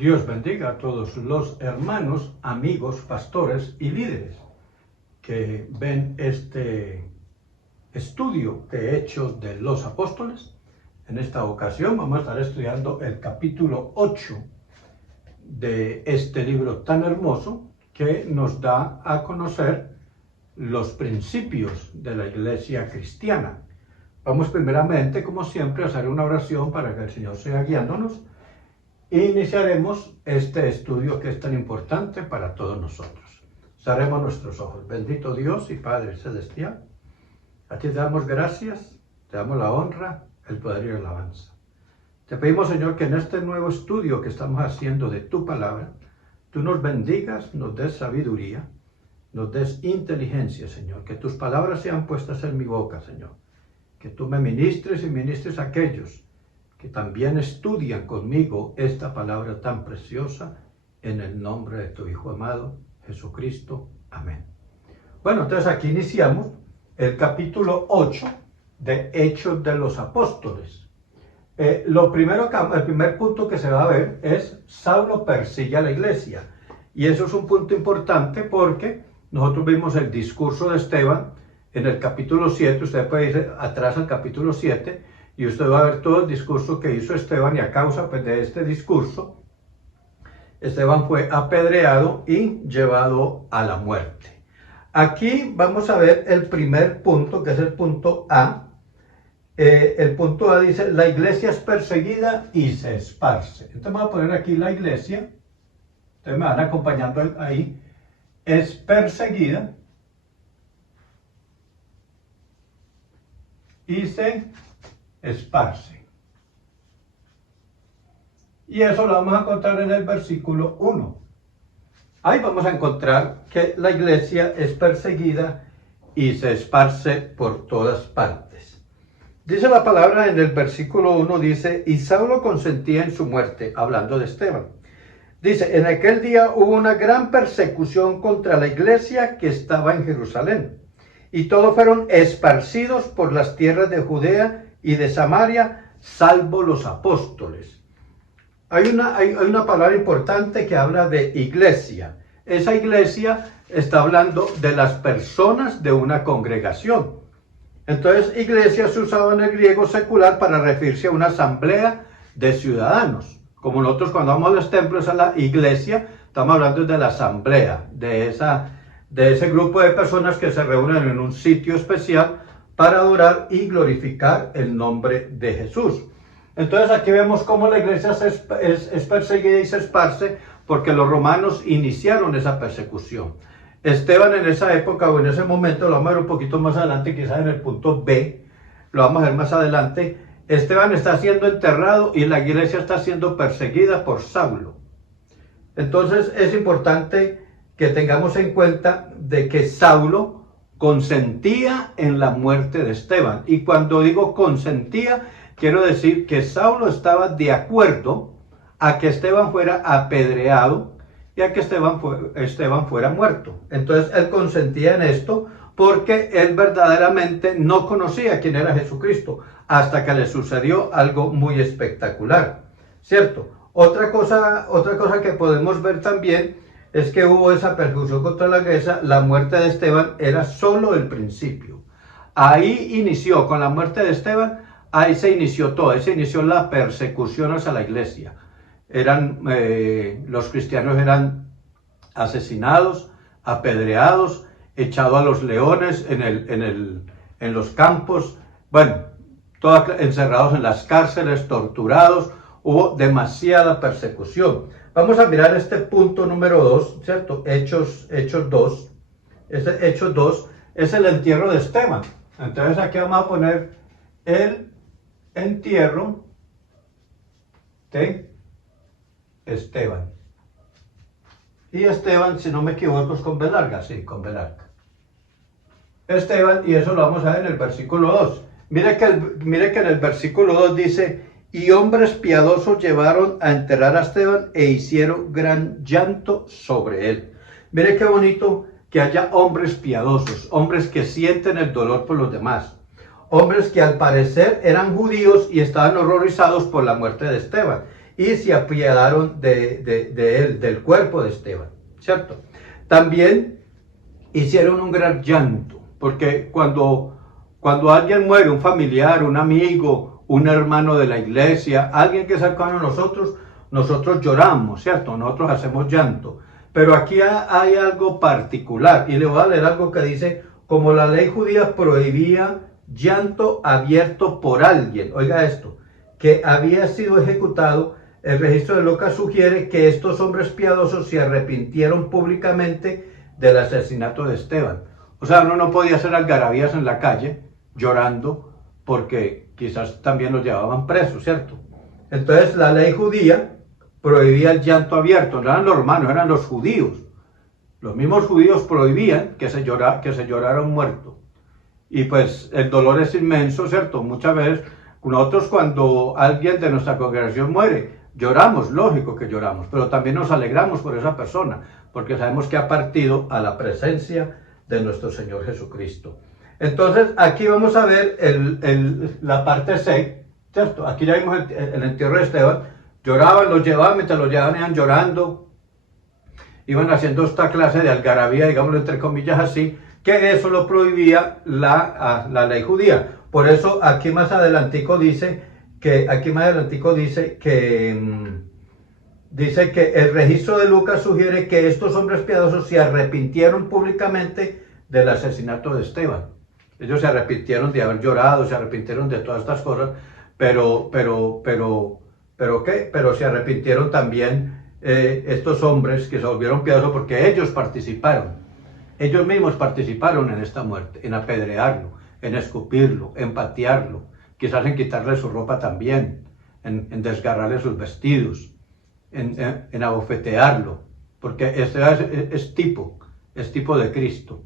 Dios bendiga a todos los hermanos, amigos, pastores y líderes que ven este estudio de Hechos de los Apóstoles. En esta ocasión vamos a estar estudiando el capítulo 8 de este libro tan hermoso que nos da a conocer los principios de la iglesia cristiana. Vamos primeramente, como siempre, a hacer una oración para que el Señor siga guiándonos. Iniciaremos este estudio que es tan importante para todos nosotros. Cerremos nuestros ojos. Bendito Dios y Padre Celestial, a ti te damos gracias, te damos la honra, el poder y la alabanza. Te pedimos, Señor, que en este nuevo estudio que estamos haciendo de tu palabra, tú nos bendigas, nos des sabiduría, nos des inteligencia, Señor. Que tus palabras sean puestas en mi boca, Señor. Que tú me ministres y ministres a aquellos que también estudian conmigo esta palabra tan preciosa, en el nombre de tu Hijo amado, Jesucristo. Amén. Bueno, entonces aquí iniciamos el capítulo 8 de Hechos de los Apóstoles. El primer punto que se va a ver es Saulo persigue a la iglesia. Y eso es un punto importante porque nosotros vimos el discurso de Esteban en el capítulo 7. Usted puede ir atrás al capítulo 7 y usted va a ver todo el discurso que hizo Esteban, y a causa pues, de este discurso, Esteban fue apedreado y llevado a la muerte. Aquí vamos a ver el primer punto, que es el punto A. El punto A dice, la iglesia es perseguida y se esparce. Entonces vamos a poner aquí la iglesia, ustedes me van acompañando ahí, es perseguida y se esparce. Y eso lo vamos a encontrar en el versículo 1. Ahí vamos a encontrar que la iglesia es perseguida y se esparce por todas partes. Dice la palabra en el versículo 1, dice, y Saulo consentía en su muerte, hablando de Esteban. Dice, en aquel día hubo una gran persecución contra la iglesia que estaba en Jerusalén, y todos fueron esparcidos por las tierras de Judea y de Samaria, salvo los apóstoles. Hay una palabra importante que habla de iglesia. Esa iglesia está hablando de las personas de una congregación. Entonces, iglesia se usaba en el griego secular para referirse a una asamblea de ciudadanos. Como nosotros cuando vamos a los templos a la iglesia, estamos hablando de la asamblea, de ese grupo de personas que se reúnen en un sitio especial para adorar y glorificar el nombre de Jesús. Entonces aquí vemos cómo la iglesia es perseguida y se esparce porque los romanos iniciaron esa persecución. Esteban en esa época o en ese momento, lo vamos a ver un poquito más adelante, quizás en el punto B, lo vamos a ver más adelante, Esteban está siendo enterrado y la iglesia está siendo perseguida por Saulo. Entonces es importante que tengamos en cuenta de que Saulo consentía en la muerte de Esteban. Y cuando digo consentía, quiero decir que Saulo estaba de acuerdo a que Esteban fuera apedreado y a que Esteban fuera muerto. Entonces él consentía en esto porque él verdaderamente no conocía quién era Jesucristo hasta que le sucedió algo muy espectacular, ¿cierto? Otra cosa que podemos ver también es que hubo esa persecución contra la iglesia. La muerte de Esteban era solo el principio. Ahí inició, con la muerte de Esteban, ahí se inició todo, ahí se inició la persecución hacia la iglesia. Los cristianos eran asesinados, apedreados, echados a los leones en los campos, encerrados en las cárceles, torturados. Hubo demasiada persecución. Vamos a mirar este punto número 2, ¿cierto? Hechos 2. Este Hechos 2 es el entierro de Esteban. Entonces aquí vamos a poner el entierro de Esteban. Y Esteban, si no me equivoco, es con B larga. Sí, con B larga. Esteban, y eso lo vamos a ver en el versículo 2. Mire que en el versículo 2 dice, y hombres piadosos llevaron a enterrar a Esteban e hicieron gran llanto sobre él. Mire qué bonito que haya hombres piadosos, hombres que sienten el dolor por los demás, hombres que al parecer eran judíos y estaban horrorizados por la muerte de Esteban. y se apiadaron de él, del cuerpo de Esteban, ¿cierto? También hicieron un gran llanto, porque cuando alguien muere, un familiar, un amigo, un hermano de la iglesia, alguien que es cercano a nosotros lloramos, ¿cierto? Nosotros hacemos llanto. Pero aquí hay algo particular, y le voy a leer algo que dice, como la ley judía prohibía llanto abierto por alguien, oiga esto, que había sido ejecutado, el registro de Lucas sugiere que estos hombres piadosos se arrepintieron públicamente del asesinato de Esteban. O sea, uno no podía hacer algarabías en la calle llorando porque quizás también los llevaban presos, ¿cierto? Entonces la ley judía prohibía el llanto abierto, no eran los romanos, eran los judíos. Los mismos judíos prohibían que se llorara un muerto. Y pues el dolor es inmenso, ¿cierto? Muchas veces nosotros cuando alguien de nuestra congregación muere, lloramos, lógico que lloramos, pero también nos alegramos por esa persona, porque sabemos que ha partido a la presencia de nuestro Señor Jesucristo. Entonces aquí vamos a ver la parte 6, ¿cierto? Aquí ya vimos el entierro de Esteban. Lloraban, los llevaban, mientras los llevaban iban llorando, iban haciendo esta clase de algarabía, digámoslo entre comillas así, que eso lo prohibía la ley judía. Por eso aquí más adelantico dice que el registro de Lucas sugiere que estos hombres piadosos se arrepintieron públicamente del asesinato de Esteban. Ellos se arrepintieron de haber llorado, se arrepintieron de todas estas cosas, pero se arrepintieron también estos hombres que se volvieron piadosos porque ellos mismos participaron en esta muerte, en apedrearlo, en escupirlo, en patearlo, quizás en quitarle su ropa también, en desgarrarle sus vestidos, en abofetearlo, porque este es tipo de Cristo.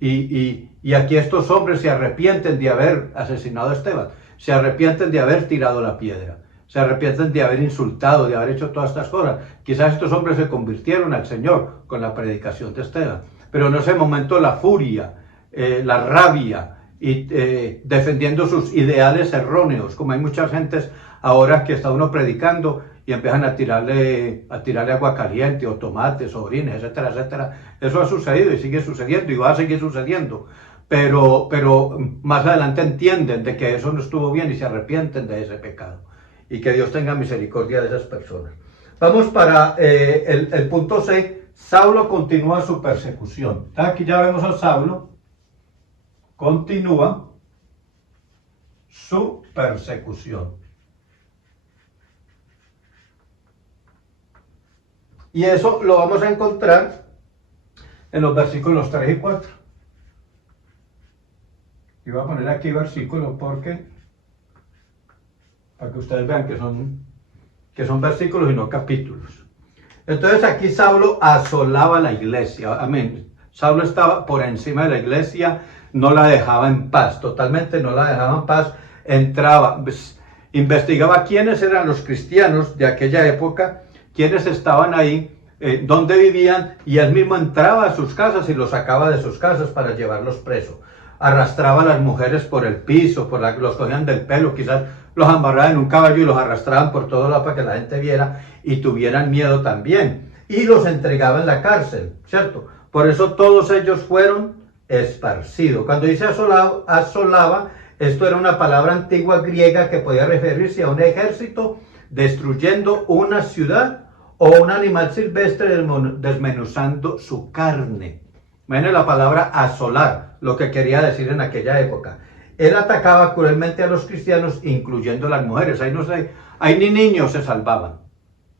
Y aquí estos hombres se arrepienten de haber asesinado a Esteban, se arrepienten de haber tirado la piedra, se arrepienten de haber insultado, de haber hecho todas estas cosas. Quizás estos hombres se convirtieron al Señor con la predicación de Esteban, pero en ese momento la furia, la rabia, y defendiendo sus ideales erróneos, como hay muchas gentes ahora que está uno predicando y empiezan a tirarle agua caliente o tomates o orines, etcétera, etcétera. Eso ha sucedido y sigue sucediendo y va a seguir sucediendo, pero más adelante entienden de que eso no estuvo bien y se arrepienten de ese pecado, y que Dios tenga misericordia de esas personas. Vamos para el punto 6. Saulo continúa su persecución. Aquí ya vemos a Saulo, continúa su persecución. Y eso lo vamos a encontrar en los versículos 3 y 4. Y voy a poner aquí versículos para que ustedes vean que son versículos y no capítulos. Entonces aquí Saulo asolaba la iglesia. Amén. Saulo estaba por encima de la iglesia, no la dejaba en paz, totalmente no la dejaba en paz. Entraba, investigaba quiénes eran los cristianos de aquella época, quiénes estaban ahí, dónde vivían, y él mismo entraba a sus casas y los sacaba de sus casas para llevarlos presos. Arrastraba a las mujeres por el piso, los cogían del pelo, quizás los amarraban en un caballo y los arrastraban por todo lado para que la gente viera y tuvieran miedo también. Y los entregaba en la cárcel, ¿cierto? Por eso todos ellos fueron esparcidos. Cuando dice asolaba, esto era una palabra antigua griega que podía referirse a un ejército destruyendo una ciudad o un animal silvestre desmenuzando su carne. Imaginen la palabra asolar, lo que quería decir en aquella época. Él atacaba cruelmente a los cristianos, incluyendo las mujeres. Ahí ni niños se salvaban,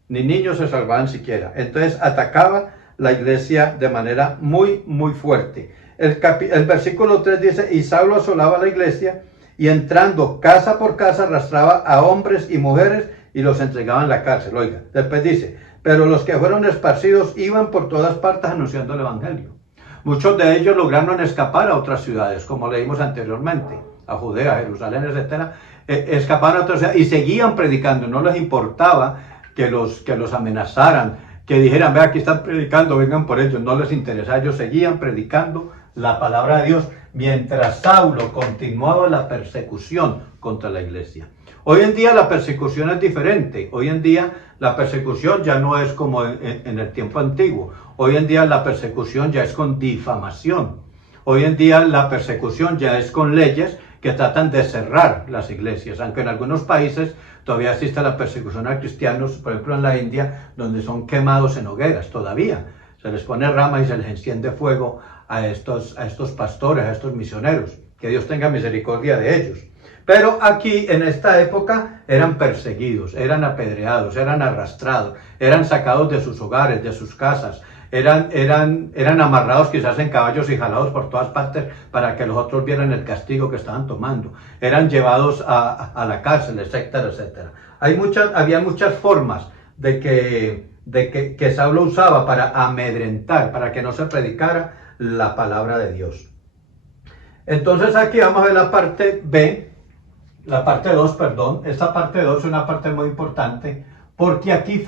ni niños se salvaban siquiera. Entonces atacaba la iglesia de manera muy, muy fuerte. El versículo 3 dice, y Saulo asolaba la iglesia, y entrando casa por casa arrastraba a hombres y mujeres y los entregaba en la cárcel. Oiga, después dice, pero los que fueron esparcidos iban por todas partes anunciando el evangelio. Muchos de ellos lograron escapar a otras ciudades, como leímos anteriormente, a Judea, a Jerusalén, etc. Escaparon a otras ciudades y seguían predicando. No les importaba que los amenazaran, que dijeran, ve, aquí están predicando, vengan por ellos. No les interesaba, ellos seguían predicando la palabra de Dios mientras Saulo continuaba la persecución contra la iglesia. Hoy en día la persecución es diferente. Hoy en día la persecución ya no es como en el tiempo antiguo. Hoy en día la persecución ya es con difamación. Hoy en día la persecución ya es con leyes que tratan de cerrar las iglesias, aunque en algunos países todavía existe la persecución a cristianos, por ejemplo en la India, donde son quemados en hogueras todavía. Se les pone rama y se les enciende fuego a estos pastores, a estos misioneros. Que Dios tenga misericordia de ellos. Pero aquí en esta época eran perseguidos, eran apedreados, eran arrastrados, eran sacados de sus hogares, de sus casas, eran amarrados quizás en caballos y jalados por todas partes para que los otros vieran el castigo que estaban tomando. Eran llevados a la cárcel, etcétera, etcétera. Había muchas formas de que Saulo usaba para amedrentar, para que no se predicara la palabra de Dios. Entonces aquí vamos a ver la parte B, la parte 2, perdón. Esta parte 2 es una parte muy importante, porque aquí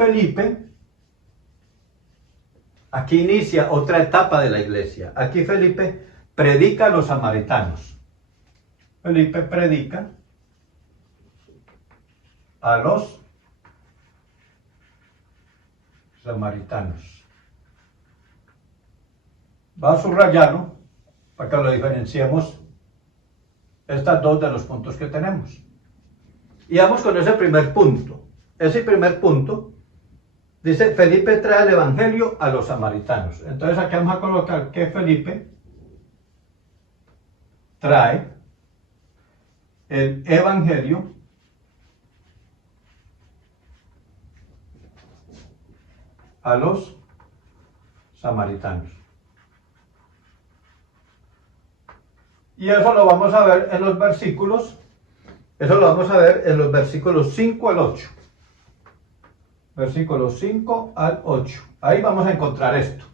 aquí inicia otra etapa de la iglesia. Aquí Felipe predica a los samaritanos. Felipe predica a los samaritanos. Va a subrayarlo para que lo diferenciemos estas dos de los puntos que tenemos. Y vamos con ese primer punto. Ese primer punto dice, Felipe trae el evangelio a los samaritanos. Entonces aquí vamos a colocar que Felipe trae el evangelio a los samaritanos. Y eso lo vamos a ver en los versículos, 5 al 8. Versículos 5 al 8. Ahí vamos a encontrar esto.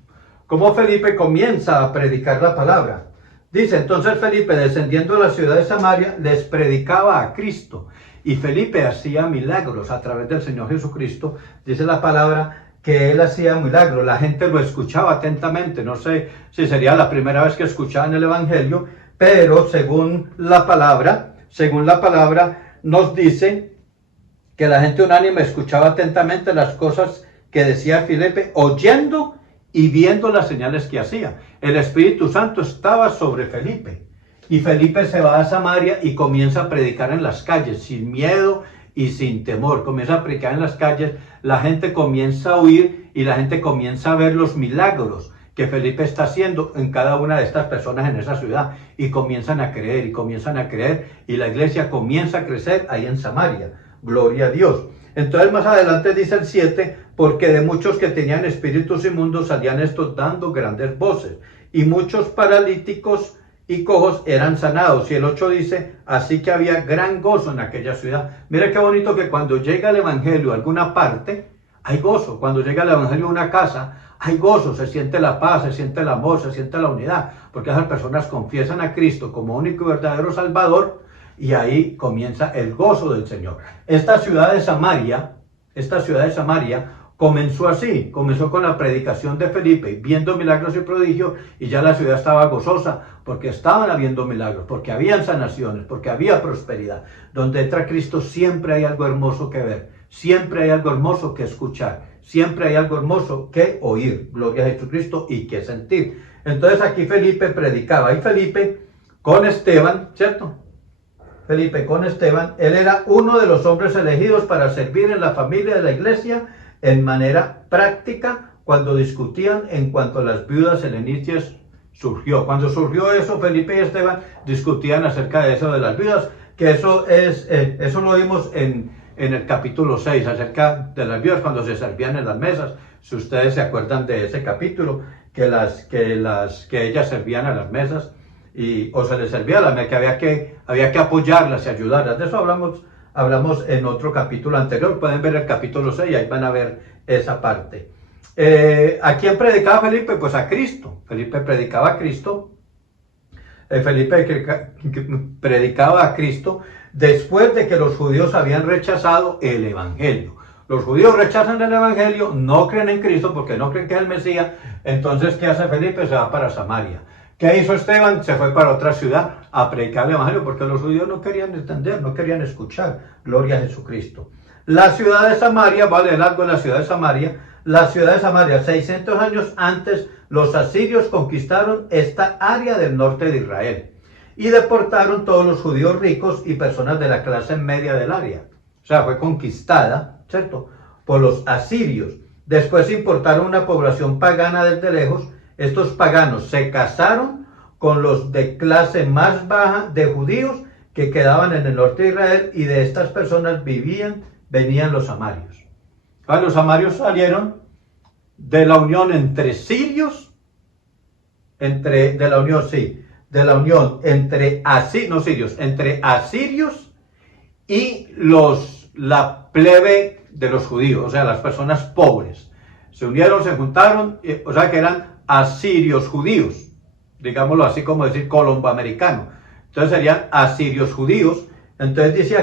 Cómo Felipe comienza a predicar la palabra. Dice, entonces Felipe, descendiendo a la ciudad de Samaria, les predicaba a Cristo. Y Felipe hacía milagros a través del Señor Jesucristo. Dice la palabra que él hacía milagros. La gente lo escuchaba atentamente. No sé si sería la primera vez que escuchaban el evangelio, pero según la palabra nos dice que la gente unánime escuchaba atentamente las cosas que decía Felipe, oyendo y viendo las señales que hacía. El Espíritu Santo estaba sobre Felipe. Y Felipe se va a Samaria y comienza a predicar en las calles, sin miedo y sin temor. Comienza a predicar en las calles, la gente comienza a oír y la gente comienza a ver los milagros que Felipe está haciendo en cada una de estas personas en esa ciudad. Y comienzan a creer, y la iglesia comienza a crecer ahí en Samaria. Gloria a Dios. Entonces más adelante dice el 7, porque de muchos que tenían espíritus inmundos salían estos dando grandes voces, y muchos paralíticos y cojos eran sanados. Y el 8 dice, así que había gran gozo en aquella ciudad. Mira qué bonito que cuando llega el evangelio a alguna parte, hay gozo. Cuando llega el evangelio a una casa, hay gozo, se siente la paz, se siente el amor, se siente la unidad, porque esas personas confiesan a Cristo como único y verdadero Salvador, y ahí comienza el gozo del Señor. Esta ciudad de Samaria comenzó así, comenzó con la predicación de Felipe, viendo milagros y prodigios, y ya la ciudad estaba gozosa, porque estaban habiendo milagros, porque habían sanaciones, porque había prosperidad. Donde entra Cristo siempre hay algo hermoso que ver, siempre hay algo hermoso que escuchar, siempre hay algo hermoso que oír, gloria a Jesucristo, y que sentir. Entonces aquí Felipe predicaba, y Felipe con Esteban, ¿cierto? Felipe con Esteban, él era uno de los hombres elegidos para servir en la familia de la iglesia en manera práctica cuando discutían en cuanto a las viudas helenicias surgió. Cuando surgió eso, Felipe y Esteban discutían acerca de eso de las viudas, que eso lo vimos en el capítulo 6, acerca de las viudas cuando se servían en las mesas. Si ustedes se acuerdan de ese capítulo, que ellas servían a las mesas, o se les servía a la mesa, que había que apoyarlas y ayudarlas. De eso hablamos en otro capítulo anterior. Pueden ver el capítulo 6, ahí van a ver esa parte. ¿A quién predicaba Felipe? Pues a Cristo. Felipe predicaba a Cristo. Felipe predicaba a Cristo después de que los judíos habían rechazado el evangelio. Los judíos rechazan el evangelio, no creen en Cristo porque no creen que es el Mesías. Entonces, ¿qué hace Felipe? Se va para Samaria. ¿Qué hizo Esteban? Se fue para otra ciudad a predicar el evangelio porque los judíos no querían entender, no querían escuchar. Gloria a Jesucristo. La ciudad de Samaria, vale el algo de la ciudad de Samaria. La ciudad de Samaria, 600 años antes, los asirios conquistaron esta área del norte de Israel y deportaron todos los judíos ricos y personas de la clase media del área. O sea, fue conquistada, ¿cierto?, por los asirios. Después importaron una población pagana desde lejos. Estos paganos se casaron con los de clase más baja de judíos que quedaban en el norte de Israel, y de estas personas venían los samarios. Los samarios salieron de la unión entre sirios, entre asirios y la plebe de los judíos, o sea, las personas pobres. Se unieron, se juntaron, o sea, que eran asirios judíos, digámoslo así como decir colomboamericano. Entonces serían asirios judíos. Entonces dice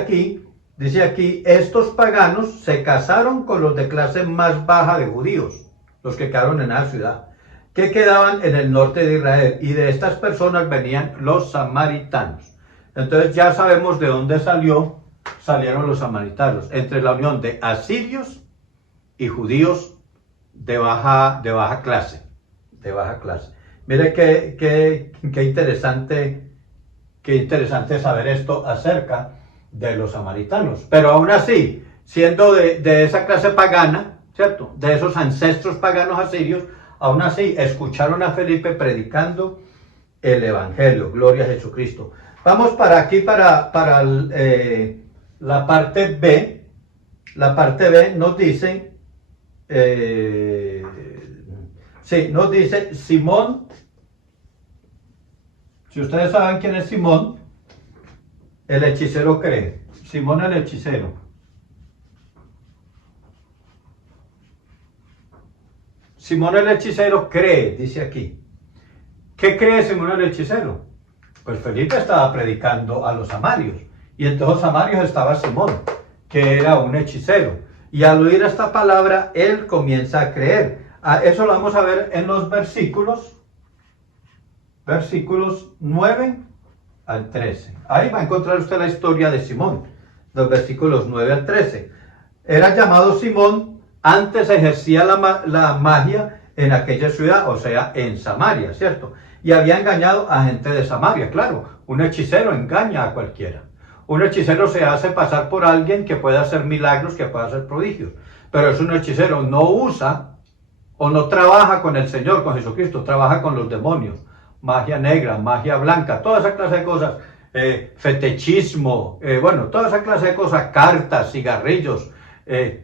aquí, estos paganos se casaron con los de clase más baja de judíos, los que quedaron en la ciudad, que quedaban en el norte de Israel, y de estas personas venían los samaritanos. Entonces ya sabemos de dónde salieron los samaritanos, entre la unión de asirios y judíos de baja clase. Mire qué interesante saber esto acerca de los samaritanos. Pero aún así, siendo de esa clase pagana, ¿cierto?, de esos ancestros paganos asirios, aún así escucharon a Felipe predicando el evangelio. Gloria a Jesucristo. Vamos para la parte B. La parte B nos dice, nos dice Simón. Si ustedes saben quién es Simón, el hechicero cree. Simón el hechicero. Simón el hechicero cree, dice aquí. ¿Qué cree Simón el hechicero? Pues Felipe estaba predicando a los samarios, y en todos los samarios estaba Simón, que era un hechicero. Y al oír esta palabra, él comienza a creer. Eso lo vamos a ver en los versículos 9 al 13. Ahí va a encontrar usted la historia de Simón, los versículos 9 al 13. Era llamado Simón, antes ejercía la magia en aquella ciudad, o sea, en Samaria, ¿cierto? Y había engañado a gente de Samaria. Claro, un hechicero engaña a cualquiera. Un hechicero se hace pasar por alguien que pueda hacer milagros, que pueda hacer prodigios. Pero es un hechicero, no usa o no trabaja con el Señor, con Jesucristo, trabaja con los demonios. Magia negra, magia blanca, toda esa clase de cosas, fetichismo, toda esa clase de cosas, cartas, cigarrillos,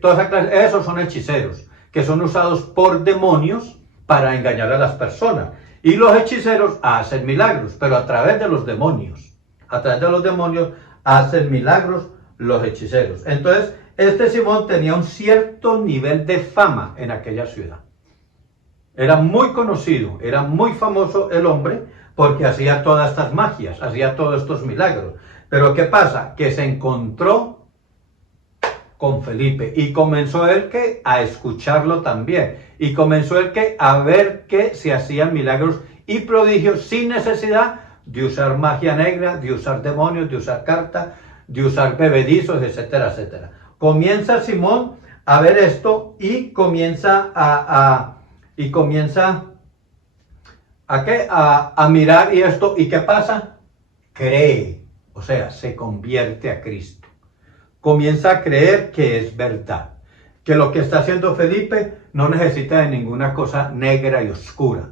toda esa clase, esos son hechiceros, que son usados por demonios para engañar a las personas. Y los hechiceros hacen milagros, pero a través de los demonios. A través de los demonios hacen milagros los hechiceros. Entonces, este Simón tenía un cierto nivel de fama en aquella ciudad. Era muy conocido, era muy famoso el hombre, porque hacía todas estas magias, hacía todos estos milagros. Pero ¿qué pasa? Que se encontró con Felipe y comenzó él a escucharlo también. Y comenzó él a ver que se hacían milagros y prodigios sin necesidad de usar magia negra, de usar demonios, de usar cartas, de usar bebedizos, etcétera, etcétera. Comienza Simón a ver esto y comienza a mirar y esto. ¿Y qué pasa? Cree, o sea, se convierte a Cristo. Comienza a creer que es verdad, que lo que está haciendo Felipe no necesita de ninguna cosa negra y oscura,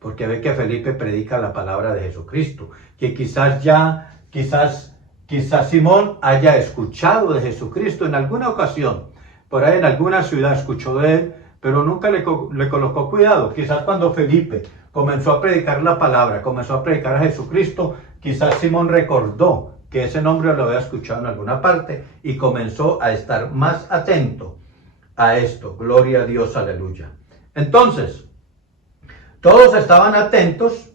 porque ve que Felipe predica la palabra de Jesucristo, que quizás Simón haya escuchado de Jesucristo en alguna ocasión, por ahí en alguna ciudad escuchó de él, pero nunca le colocó cuidado. Quizás cuando Felipe comenzó a predicar la palabra, comenzó a predicar a Jesucristo, quizás Simón recordó que ese nombre lo había escuchado en alguna parte y comenzó a estar más atento a esto. Gloria a Dios, aleluya. Entonces, todos estaban atentos,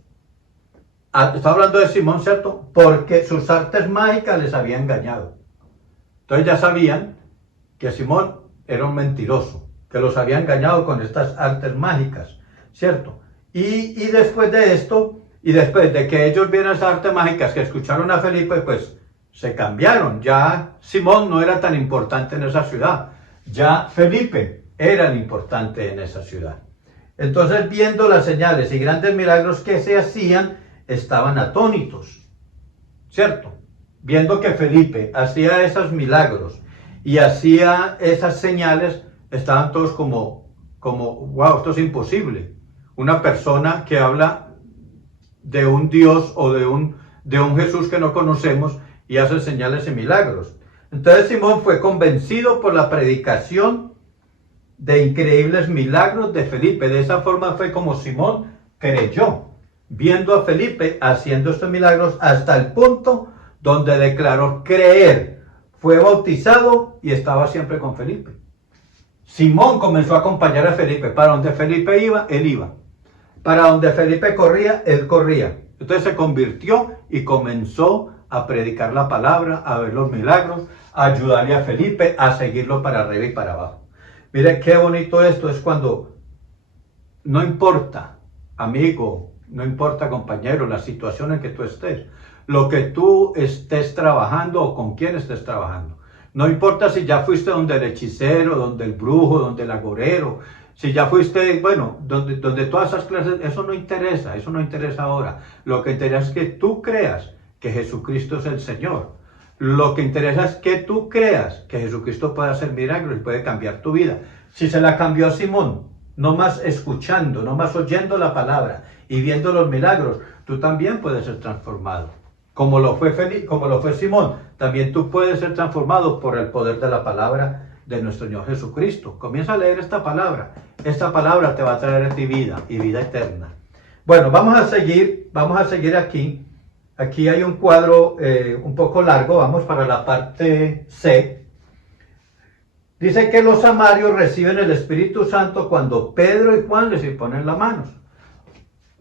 está hablando de Simón, ¿cierto? Porque sus artes mágicas les habían engañado. Entonces ya sabían que Simón era un mentiroso, que los había engañado con estas artes mágicas, ¿cierto? Y después de esto, Y después de que ellos vieron esas artes mágicas, que escucharon a Felipe, pues se cambiaron. Ya Simón no era tan importante en esa ciudad. Ya Felipe era el importante en esa ciudad. Entonces, viendo las señales y grandes milagros que se hacían, estaban atónitos, ¿cierto? Viendo que Felipe hacía esos milagros y hacía esas señales, estaban todos como, wow, esto es imposible. Una persona que habla de un Dios o de un Jesús que no conocemos y hace señales y milagros. Entonces Simón fue convencido por la predicación de increíbles milagros de Felipe. De esa forma fue como Simón creyó, viendo a Felipe haciendo estos milagros hasta el punto donde declaró creer. Fue bautizado y estaba siempre con Felipe. Simón comenzó a acompañar a Felipe. Para donde Felipe iba, él iba. Para donde Felipe corría, él corría. Entonces se convirtió y comenzó a predicar la palabra, a ver los milagros, a ayudarle a Felipe, a seguirlo para arriba y para abajo. Mire qué bonito esto es cuando no importa, amigo, no importa, compañero, la situación en que tú estés, lo que tú estés trabajando o con quién estés trabajando. No importa si ya fuiste donde el hechicero, donde el brujo, donde el agorero, si ya fuiste, bueno, donde todas esas clases, eso no interesa ahora. Lo que interesa es que tú creas que Jesucristo es el Señor. Lo que interesa es que tú creas que Jesucristo puede hacer milagros y puede cambiar tu vida. Si se la cambió a Simón, no más escuchando, no más oyendo la palabra y viendo los milagros, tú también puedes ser transformado. Como lo fue Simón, también tú puedes ser transformado por el poder de la palabra de nuestro Señor Jesucristo. Comienza a leer esta palabra. Esta palabra te va a traer a ti vida y vida eterna. Bueno, vamos a seguir aquí. Aquí hay un cuadro un poco largo. Vamos para la parte C. Dice que los samarios reciben el Espíritu Santo cuando Pedro y Juan les imponen las manos.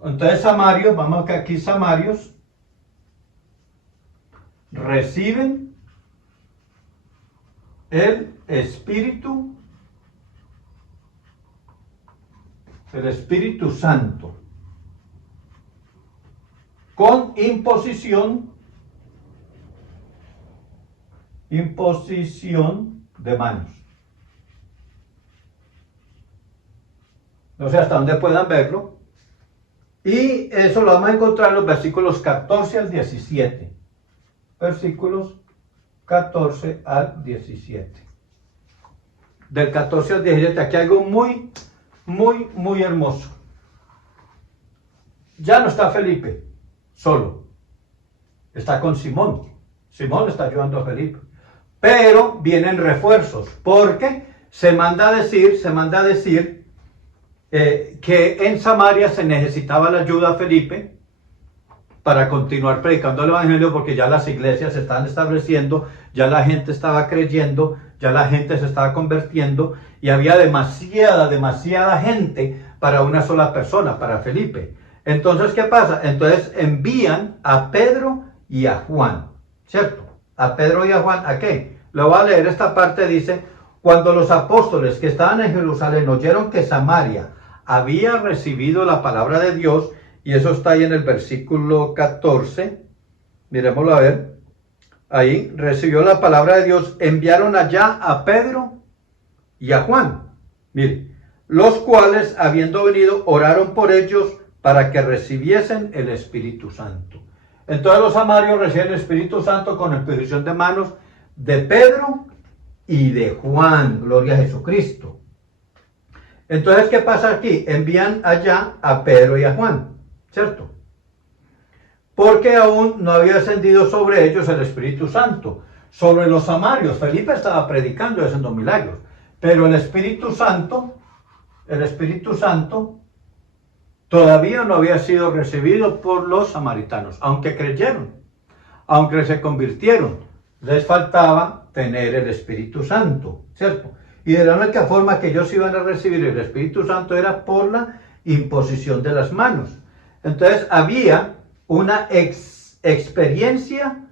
Entonces samarios, vamos que aquí samarios reciben el Espíritu Santo con imposición de manos. No sé hasta dónde puedan verlo. Y eso lo vamos a encontrar en los versículos 14 al 17. Versículos 14 al 17. Del 14 al 17, aquí hay algo muy hermoso. Ya no está Felipe solo. Está con Simón. Simón está ayudando a Felipe. Pero vienen refuerzos, porque se manda a decir que en Samaria se necesitaba la ayuda a Felipe para continuar predicando el evangelio, porque ya las iglesias se estaban estableciendo, ya la gente estaba creyendo, ya la gente se estaba convirtiendo y había demasiada gente para una sola persona, para Felipe. Entonces, ¿qué pasa? Entonces envían a Pedro y a Juan, ¿cierto? A Pedro y a Juan, ¿a qué? Lo voy a leer, esta parte dice: cuando los apóstoles que estaban en Jerusalén oyeron que Samaria había recibido la palabra de Dios, y eso está ahí en el versículo 14, miremoslo a ver, ahí, recibió la palabra de Dios, enviaron allá a Pedro y a Juan, mire, los cuales, habiendo venido, oraron por ellos para que recibiesen el Espíritu Santo. Entonces los samarios reciben el Espíritu Santo con imposición de manos de Pedro y de Juan, gloria a Jesucristo. Entonces, ¿qué pasa aquí? Envían allá a Pedro y a Juan, ¿cierto? Porque aún no había descendido sobre ellos el Espíritu Santo. Sobre los samarios, Felipe estaba predicando y haciendo milagros, pero el Espíritu Santo todavía no había sido recibido por los samaritanos, aunque creyeron, aunque se convirtieron, les faltaba tener el Espíritu Santo, ¿cierto? Y de la única forma que ellos iban a recibir el Espíritu Santo era por la imposición de las manos. Entonces había una experiencia,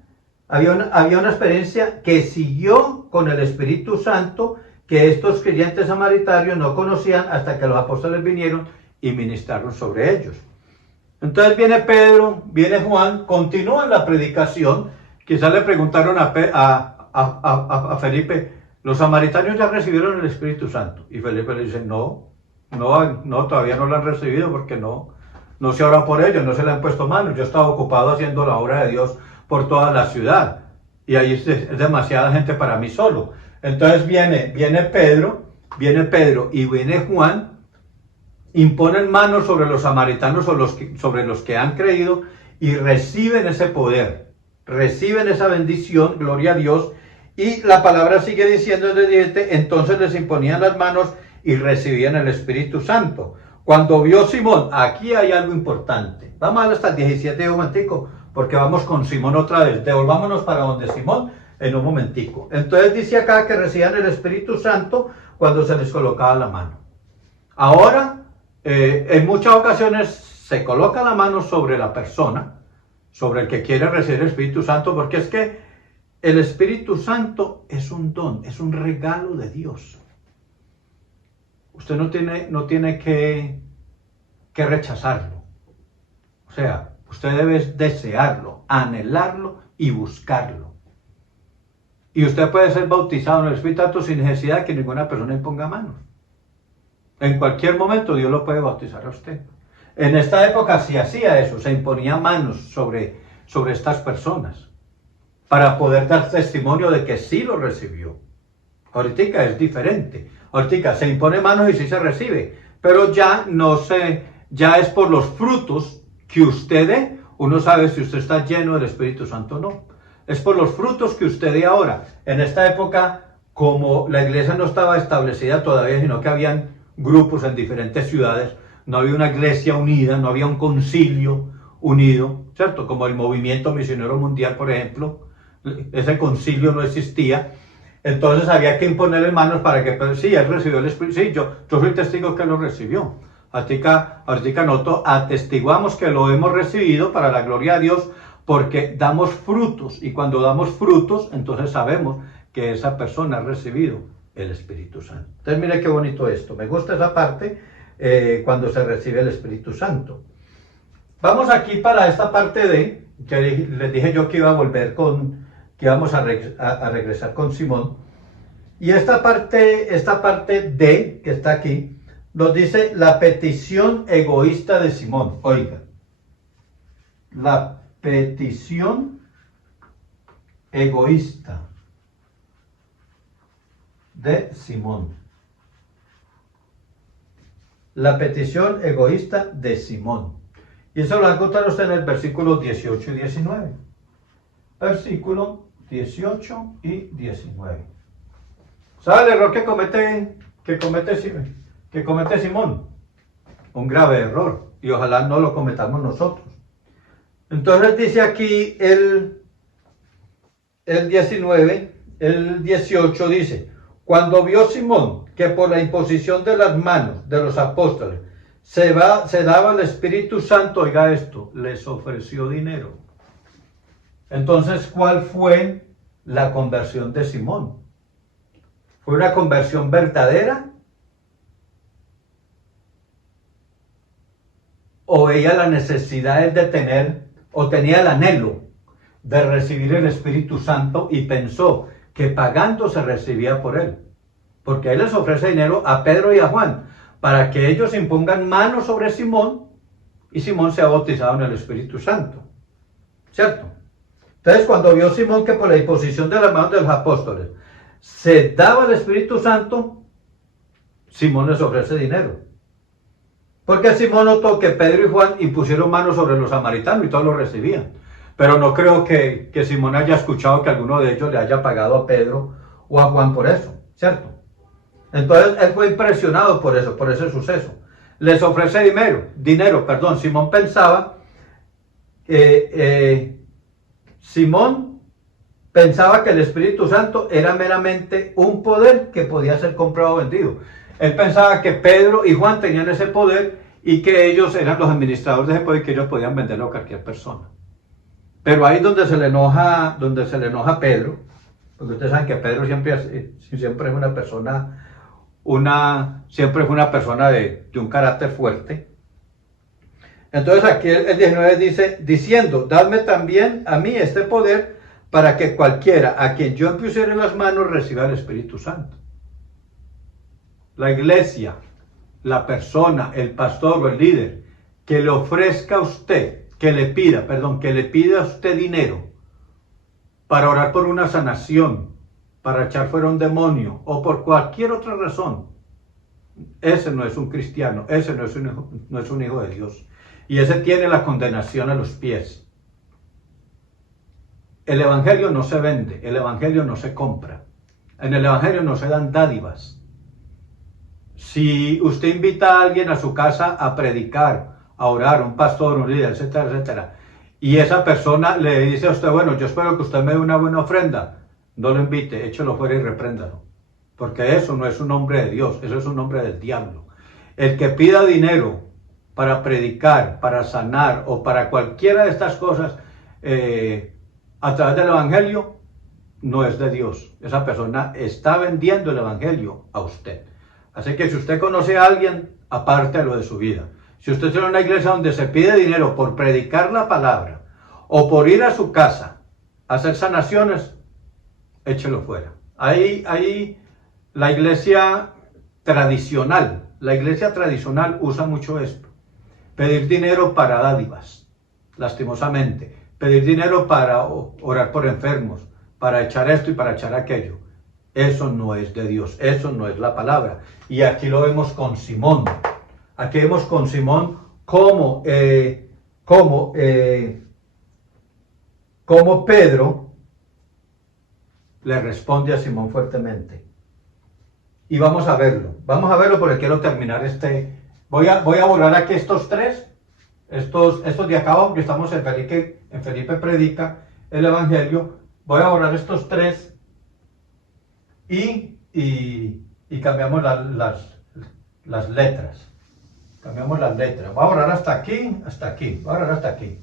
había una experiencia que siguió con el Espíritu Santo, que estos creyentes samaritarios no conocían hasta que los apóstoles vinieron y ministraron sobre ellos. Entonces viene Pedro, viene Juan, continúan la predicación. Quizás le preguntaron a Felipe, ¿los samaritanos ya recibieron el Espíritu Santo? Y Felipe le dice, no, todavía no lo han recibido porque no se ora por ellos, no se le han puesto manos. Yo estaba ocupado haciendo la obra de Dios por toda la ciudad. Y ahí es demasiada gente para mí solo. Entonces viene Pedro y viene Juan, imponen manos sobre los samaritanos o sobre los que han creído y reciben ese poder, reciben esa bendición, gloria a Dios. Y la palabra sigue diciendo, entonces les imponían las manos y recibían el Espíritu Santo. Cuando vio Simón, aquí hay algo importante. Vamos a ver hasta el 17 un momentico, porque vamos con Simón otra vez. Devolvámonos para donde Simón en un momentico. Entonces dice acá que recibían el Espíritu Santo cuando se les colocaba la mano. Ahora, en muchas ocasiones se coloca la mano sobre la persona, sobre el que quiere recibir el Espíritu Santo, porque es que el Espíritu Santo es un don, es un regalo de Dios. Usted no tiene que rechazarlo. O sea, usted debe desearlo, anhelarlo y buscarlo. Y usted puede ser bautizado en el Espíritu Santo sin necesidad de que ninguna persona imponga manos. En cualquier momento Dios lo puede bautizar a usted. En esta época se hacía eso, se imponía manos sobre estas personas para poder dar testimonio de que sí lo recibió. Ahorita es diferente. Ahorita se impone manos y sí se recibe, pero ya es por los frutos que usted dé. Uno sabe si usted está lleno del Espíritu Santo o no. Es por los frutos que usted dé ahora. En esta época, como la iglesia no estaba establecida todavía, sino que habían grupos en diferentes ciudades, no había una iglesia unida, no había un concilio unido, ¿cierto? Como el movimiento misionero mundial, por ejemplo, ese concilio no existía. Entonces había que imponerle manos para que, pero sí, él recibió el Espíritu, sí, yo soy testigo que lo recibió. Ahorita nosotros atestiguamos que lo hemos recibido para la gloria de Dios, porque damos frutos, y cuando damos frutos, entonces sabemos que esa persona ha recibido el Espíritu Santo. Entonces mire qué bonito esto, me gusta esa parte cuando se recibe el Espíritu Santo. Vamos aquí para esta parte de, que les dije yo que iba a volver que íbamos a regresar con Simón. Y esta parte D, que está aquí, nos dice la petición egoísta de Simón. Oiga, la petición egoísta de Simón. La petición egoísta de Simón. Y eso lo va a encontrar usted en el versículo 18 y 19. Versículo 18 y 19. ¿Sabe el error que comete Simón? Un grave error. Y ojalá no lo cometamos nosotros. Entonces dice aquí el 19, el 18 dice, cuando vio Simón que por la imposición de las manos de los apóstoles se daba el Espíritu Santo, oiga esto, les ofreció dinero. Entonces, ¿cuál fue la conversión de Simón? ¿Fue una conversión verdadera? ¿O veía la necesidad de tener, o tenía el anhelo de recibir el Espíritu Santo y pensó que pagando se recibía por él? Porque él les ofrece dinero a Pedro y a Juan para que ellos impongan manos sobre Simón y Simón sea bautizado en el Espíritu Santo. ¿Cierto? Entonces, cuando vio Simón que por la imposición de las manos de los apóstoles se daba el Espíritu Santo, Simón les ofrece dinero. Porque Simón notó que Pedro y Juan impusieron manos sobre los samaritanos y todos lo recibían. Pero no creo que Simón haya escuchado que alguno de ellos le haya pagado a Pedro o a Juan por eso, ¿cierto? Entonces él fue impresionado por ese suceso. Les ofrece dinero. Simón pensaba que el Espíritu Santo era meramente un poder que podía ser comprado o vendido. Él pensaba que Pedro y Juan tenían ese poder y que ellos eran los administradores de ese poder y que ellos podían venderlo a cualquier persona. Pero ahí donde se le enoja a Pedro, porque ustedes saben que Pedro siempre es una persona, siempre fue una persona de un carácter fuerte. Entonces aquí el 19 dice, diciendo, dadme también a mí este poder para que cualquiera a quien yo impusiere las manos reciba el Espíritu Santo. La iglesia, la persona, el pastor o el líder que le ofrezca a usted, que le pida a usted dinero para orar por una sanación, para echar fuera un demonio o por cualquier otra razón, ese no es un cristiano, ese no es un hijo de Dios. Y ese tiene la condenación a los pies. El evangelio no se vende, el evangelio no se compra. En el evangelio no se dan dádivas. Si usted invita a alguien a su casa a predicar, a orar, un pastor, un líder, etcétera, etcétera, y esa persona le dice a usted, bueno, yo espero que usted me dé una buena ofrenda, no lo invite, échelo fuera y repréndalo. Porque eso no es un hombre de Dios, eso es un hombre del diablo. El que pida dinero para predicar, para sanar o para cualquiera de estas cosas a través del evangelio, no es de Dios. Esa persona está vendiendo el evangelio a usted. Así que si usted conoce a alguien, apártelo de su vida. Si usted tiene una iglesia donde se pide dinero por predicar la palabra o por ir a su casa a hacer sanaciones, échelo fuera. Ahí la iglesia tradicional usa mucho esto. Pedir dinero para dádivas, lastimosamente. Pedir dinero para orar por enfermos, para echar esto y para echar aquello. Eso no es de Dios, eso no es la palabra. Y aquí lo vemos con Simón. Aquí vemos con Simón cómo Pedro le responde a Simón fuertemente. Y vamos a verlo porque quiero terminar voy a borrar aquí estos tres, estos de acá abajo, que estamos en Felipe Predica el Evangelio. Voy a borrar estos tres y cambiamos las letras. Cambiamos las letras. Voy a borrar hasta aquí. Voy a borrar hasta aquí.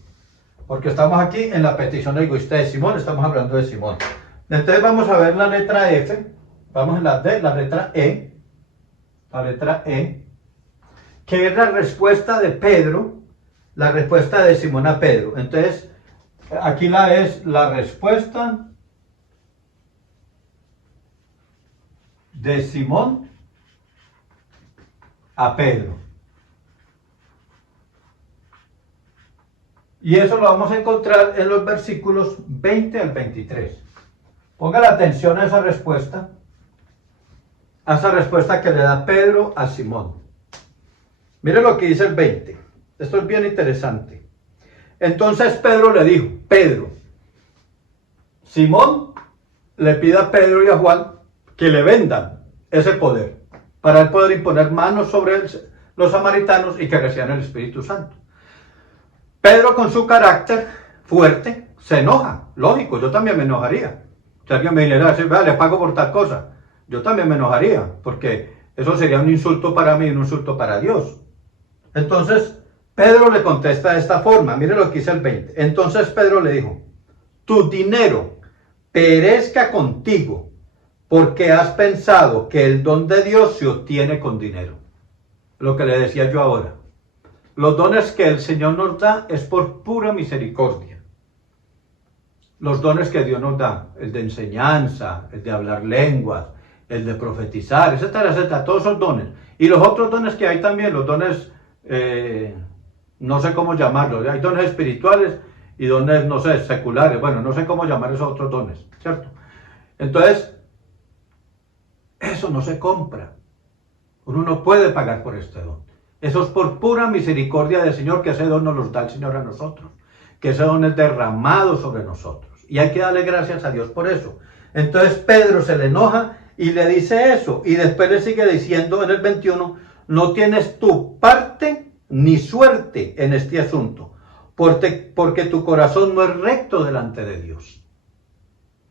Porque estamos aquí en la petición egoísta de Simón, estamos hablando de Simón. Entonces vamos a ver la letra F, vamos en la D, la letra E, que es la respuesta de Pedro, la respuesta de Simón a Pedro. Entonces, aquí es la respuesta de Simón a Pedro. Y eso lo vamos a encontrar en los versículos 20 al 23. Ponga la atención a esa respuesta que le da Pedro a Simón. Mire lo que dice el 20. Esto es bien interesante. Entonces Pedro le dijo, Simón le pide a Pedro y a Juan que le vendan ese poder para él poder imponer manos sobre los samaritanos y que reciban el Espíritu Santo. Pedro, con su carácter fuerte, se enoja. Lógico, yo también me enojaría. Si alguien me dijera, le pago por tal cosa, yo también me enojaría, porque eso sería un insulto para mí y un insulto para Dios. Entonces, Pedro le contesta de esta forma. Mire lo que dice el 20. Entonces Pedro le dijo, tu dinero perezca contigo, porque has pensado que el don de Dios se obtiene con dinero. Lo que le decía yo ahora. Los dones que el Señor nos da es por pura misericordia. Los dones que Dios nos da, el de enseñanza, el de hablar lenguas, el de profetizar, etcétera, etcétera, todos esos dones. Y los otros dones que hay también, los dones, no sé cómo llamarlos, hay dones espirituales y dones, no sé, seculares, bueno, no sé cómo llamar esos otros dones, ¿cierto? Entonces, eso no se compra. Uno no puede pagar por este don. Eso es por pura misericordia del Señor, que ese don nos los da el Señor a nosotros, que ese don es derramado sobre nosotros. Y hay que darle gracias a Dios por eso. Entonces Pedro se le enoja y le dice eso. Y después le sigue diciendo en el 21, no tienes tu parte ni suerte en este asunto, porque tu corazón no es recto delante de Dios.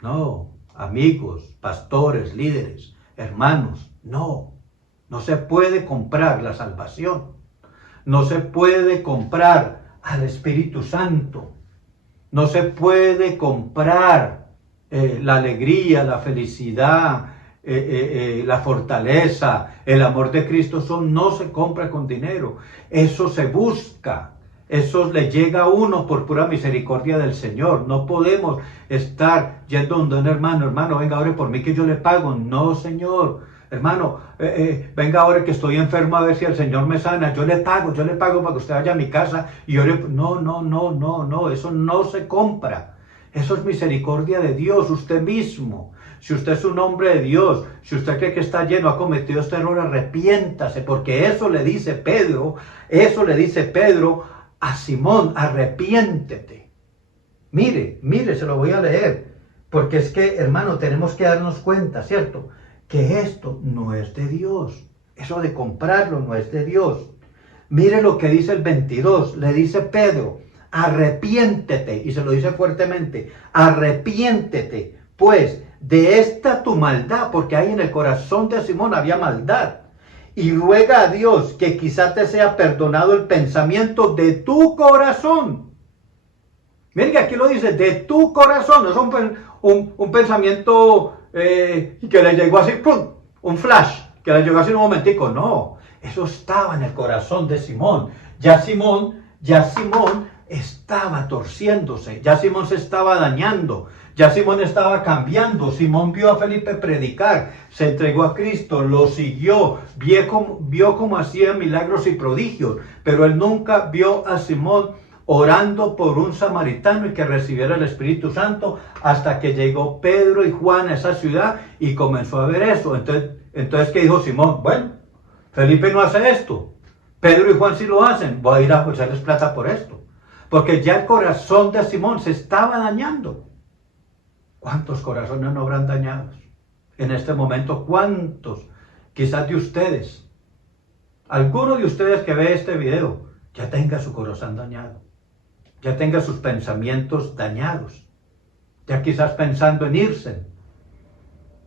No, amigos, pastores, líderes, hermanos, no. No se puede comprar la salvación. No se puede comprar al Espíritu Santo. No se puede comprar la alegría, la felicidad, la fortaleza, el amor de Cristo. Eso no se compra con dinero. Eso se busca. Eso le llega a uno por pura misericordia del Señor. No podemos estar yendo donde un hermano, venga, ore por mí que yo le pago. No, Señor. Hermano, venga ahora que estoy enfermo a ver si el Señor me sana. Yo le pago para que usted vaya a mi casa y ore. No, eso no se compra. Eso es misericordia de Dios, usted mismo. Si usted es un hombre de Dios, si usted cree que está lleno, ha cometido este error, arrepiéntase, porque eso le dice Pedro a Simón, arrepiéntete. Mire, se lo voy a leer, porque es que, hermano, tenemos que darnos cuenta, ¿cierto? Que esto no es de Dios. Eso de comprarlo no es de Dios. Mire lo que dice el 22, le dice Pedro, arrepiéntete, y se lo dice fuertemente, arrepiéntete, pues, de esta tu maldad, porque ahí en el corazón de Simón había maldad, y ruega a Dios que quizá te sea perdonado el pensamiento de tu corazón. Miren que aquí lo dice, de tu corazón, no es un pensamiento que le llegó así, ¡pum!, un flash, que le llegó así en un momentico, no, eso estaba en el corazón de Simón. Ya Simón estaba torciéndose, ya Simón se estaba dañando, ya Simón estaba cambiando. Simón vio a Felipe predicar, se entregó a Cristo, lo siguió, vio cómo hacía milagros y prodigios, pero él nunca vio a Simón orando por un samaritano y que recibiera el Espíritu Santo, hasta que llegó Pedro y Juan a esa ciudad y comenzó a ver eso. Entonces ¿qué dijo Simón? Bueno, Felipe no hace esto, Pedro y Juan sí lo hacen, voy a ir a echarles plata por esto, porque ya el corazón de Simón se estaba dañando. ¿Cuántos corazones no habrán dañados en este momento? ¿Cuántos? Quizás de ustedes, alguno de ustedes que ve este video, ya tenga su corazón dañado, ya tenga sus pensamientos dañados, ya quizás pensando en irse,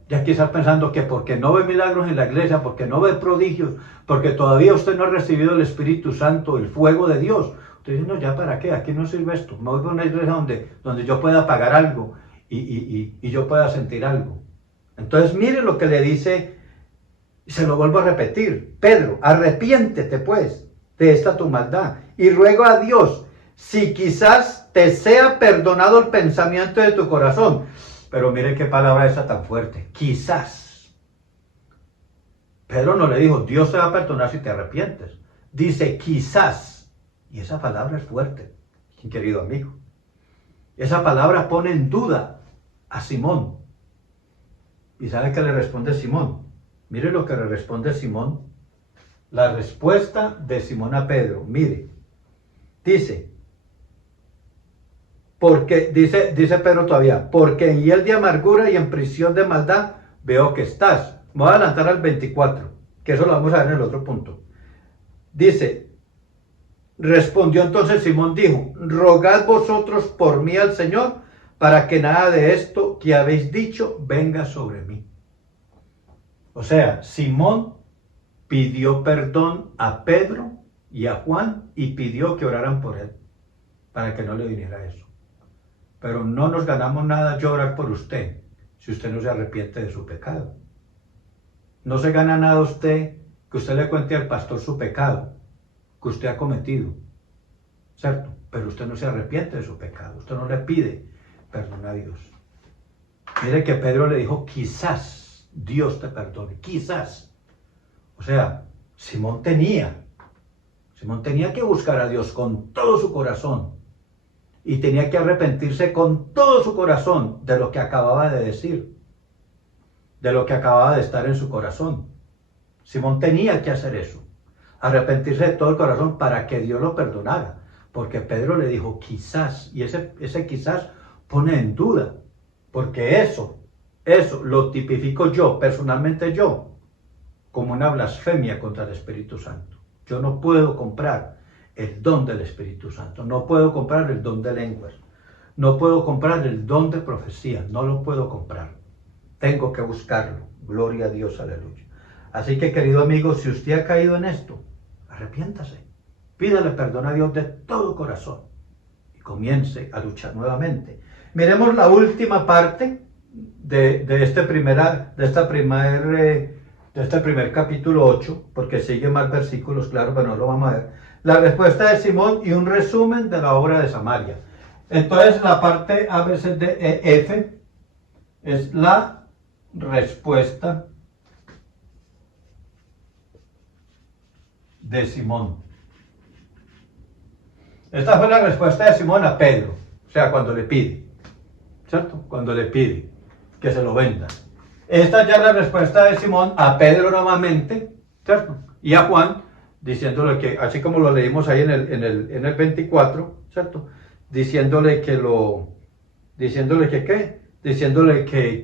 ya quizás pensando que porque no ve milagros en la iglesia, porque no ve prodigios, porque todavía usted no ha recibido el Espíritu Santo, el fuego de Dios, usted dice, no, ya para qué, aquí no sirve esto, me voy a una iglesia donde yo pueda pagar algo y yo pueda sentir algo. Entonces mire lo que le dice, y se lo vuelvo a repetir, Pedro, arrepiéntete pues de esta tu maldad y ruego a Dios si quizás te sea perdonado el pensamiento de tu corazón. Pero miren qué palabra esa tan fuerte, quizás. Pedro no le dijo, Dios te va a perdonar si te arrepientes. Dice quizás. Y esa palabra es fuerte, querido amigo. Esa palabra pone en duda a Simón. ¿Y sabe qué le responde Simón? Mire lo que le responde Simón. La respuesta de Simón a Pedro. Mire. Dice Pedro todavía, porque en hiel de amargura y en prisión de maldad veo que estás. Me voy a adelantar al 24, que eso lo vamos a ver en el otro punto. Dice, respondió entonces Simón, dijo, rogad vosotros por mí al Señor, para que nada de esto que habéis dicho venga sobre mí. O sea, Simón pidió perdón a Pedro y a Juan y pidió que oraran por él, para que no le viniera eso. Pero no nos ganamos nada yo orar por usted, si usted no se arrepiente de su pecado. No se gana nada usted que usted le cuente al pastor su pecado que usted ha cometido, ¿cierto? Pero usted no se arrepiente de su pecado, usted no le pide perdón a Dios. Mire que Pedro le dijo, quizás Dios te perdone, quizás. O sea, Simón tenía que buscar a Dios con todo su corazón y tenía que arrepentirse con todo su corazón de lo que acababa de decir, de lo que acababa de estar en su corazón. Simón tenía que hacer eso, arrepentirse de todo el corazón para que Dios lo perdonara, porque Pedro le dijo quizás, y ese quizás pone en duda, porque eso lo tipifico yo, personalmente yo, como una blasfemia contra el Espíritu Santo. Yo no puedo comprar el don del Espíritu Santo, no puedo comprar el don de lenguas, no puedo comprar el don de profecía, no lo puedo comprar. Tengo que buscarlo. Gloria a Dios, aleluya. Así que, querido amigo, si usted ha caído en esto, arrepiéntase. Pídale perdón a Dios de todo corazón y comience a luchar nuevamente. Miremos la última parte de esta primera de este primer capítulo 8, porque sigue más versículos, claro, pero no lo vamos a ver. La respuesta de Simón y un resumen de la obra de Samaria. Entonces, la parte A, B, C, D, E, F es la respuesta de Simón. Esta fue la respuesta de Simón a Pedro, o sea, cuando le pide, ¿cierto? Cuando le pide que se lo venda. Esta ya es la respuesta de Simón a Pedro nuevamente, ¿cierto? Y a Juan, diciéndole que, así como lo leímos ahí en el 24, ¿cierto? Diciéndole que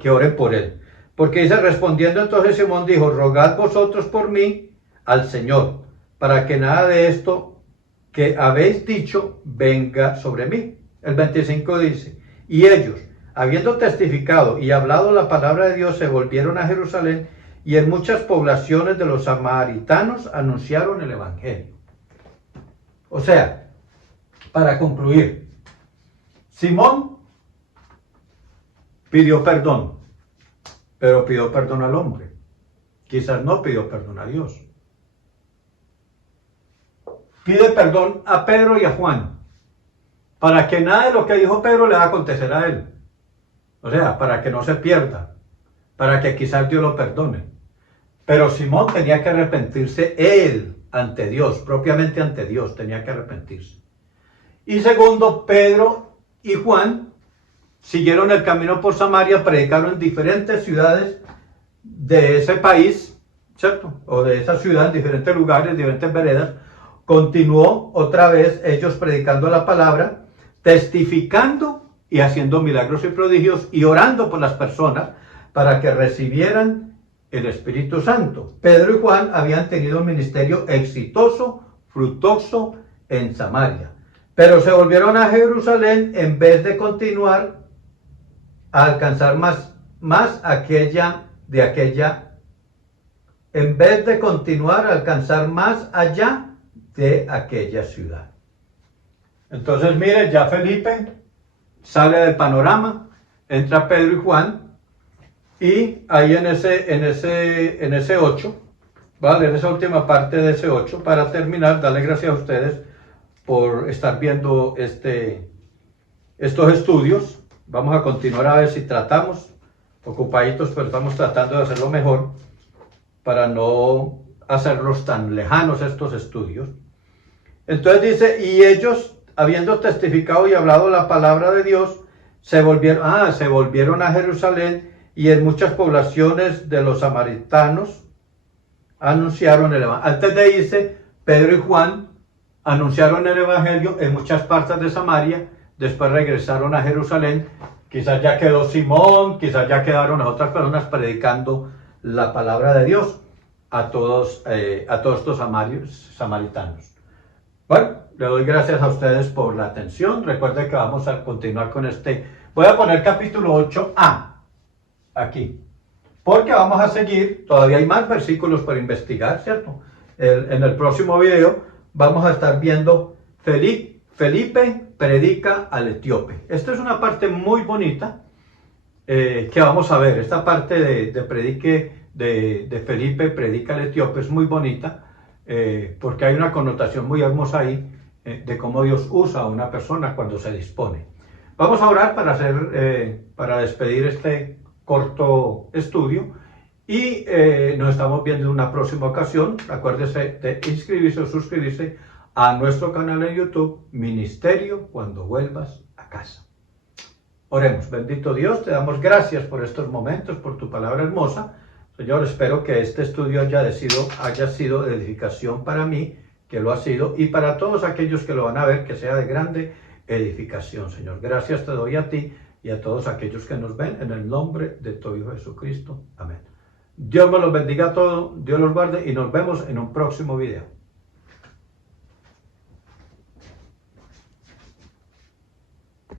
oren por él. Porque dice, respondiendo entonces Simón dijo, rogad vosotros por mí al Señor, para que nada de esto que habéis dicho venga sobre mí. El 25 dice, y ellos, habiendo testificado y hablado la palabra de Dios, se volvieron a Jerusalén y en muchas poblaciones de los samaritanos anunciaron el evangelio. O sea, para concluir, Simón pidió perdón, pero pidió perdón al hombre. Quizás no pidió perdón a Dios. Pide perdón a Pedro y a Juan, para que nada de lo que dijo Pedro le va a acontecer a él. O sea, para que no se pierda, para que quizás Dios lo perdone. Pero Simón tenía que arrepentirse él ante Dios, propiamente ante Dios, tenía que arrepentirse. Y segundo, Pedro y Juan siguieron el camino por Samaria, predicaron en diferentes ciudades de ese país, ¿cierto? O de esa ciudad, en diferentes lugares, diferentes veredas. Continuó otra vez ellos predicando la palabra, testificando y haciendo milagros y prodigios y orando por las personas para que recibieran el Espíritu Santo. Pedro y Juan habían tenido un ministerio exitoso, fructuoso en Samaria, pero se volvieron a Jerusalén en vez de continuar a alcanzar más en vez de continuar a alcanzar más allá de aquella ciudad. Entonces, mire, ya Felipe sale del panorama, entra Pedro y Juan, y ahí en ese 8, ¿vale? En esa última parte de ese 8, para terminar, darle gracias a ustedes por estar viendo estos estudios. Vamos a continuar a ver si tratamos, ocupaditos, pero estamos tratando de hacerlo mejor para no hacerlos tan lejanos estos estudios. Entonces dice, y ellos, habiendo testificado y hablado la palabra de Dios, se volvieron a Jerusalén y en muchas poblaciones de los samaritanos anunciaron el evangelio. Antes de irse, Pedro y Juan anunciaron el evangelio en muchas partes de Samaria, después regresaron a Jerusalén, quizás ya quedó Simón, quizás ya quedaron las otras personas predicando la palabra de Dios a todos estos samaritanos. Bueno, le doy gracias a ustedes por la atención. Recuerden que vamos a continuar con voy a poner capítulo 8a aquí, porque vamos a seguir, todavía hay más versículos por investigar, ¿cierto? En el próximo video vamos a estar viendo Felipe predica al etíope. Esta es una parte muy bonita que vamos a ver. Esta parte de Felipe predica al etíope es muy bonita. Porque hay una connotación muy hermosa ahí de cómo Dios usa a una persona cuando se dispone. Vamos a orar para despedir este corto estudio y nos estamos viendo en una próxima ocasión. Acuérdese de inscribirse o suscribirse a nuestro canal en YouTube, Ministerio Cuando Vuelvas a Casa. Oremos. Bendito Dios, te damos gracias por estos momentos, por tu palabra hermosa. Señor, espero que este estudio haya sido de edificación para mí, que lo ha sido, y para todos aquellos que lo van a ver, que sea de grande edificación, Señor. Gracias te doy a ti y a todos aquellos que nos ven, en el nombre de tu Hijo Jesucristo. Amén. Dios me los bendiga a todos, Dios los guarde y nos vemos en un próximo video.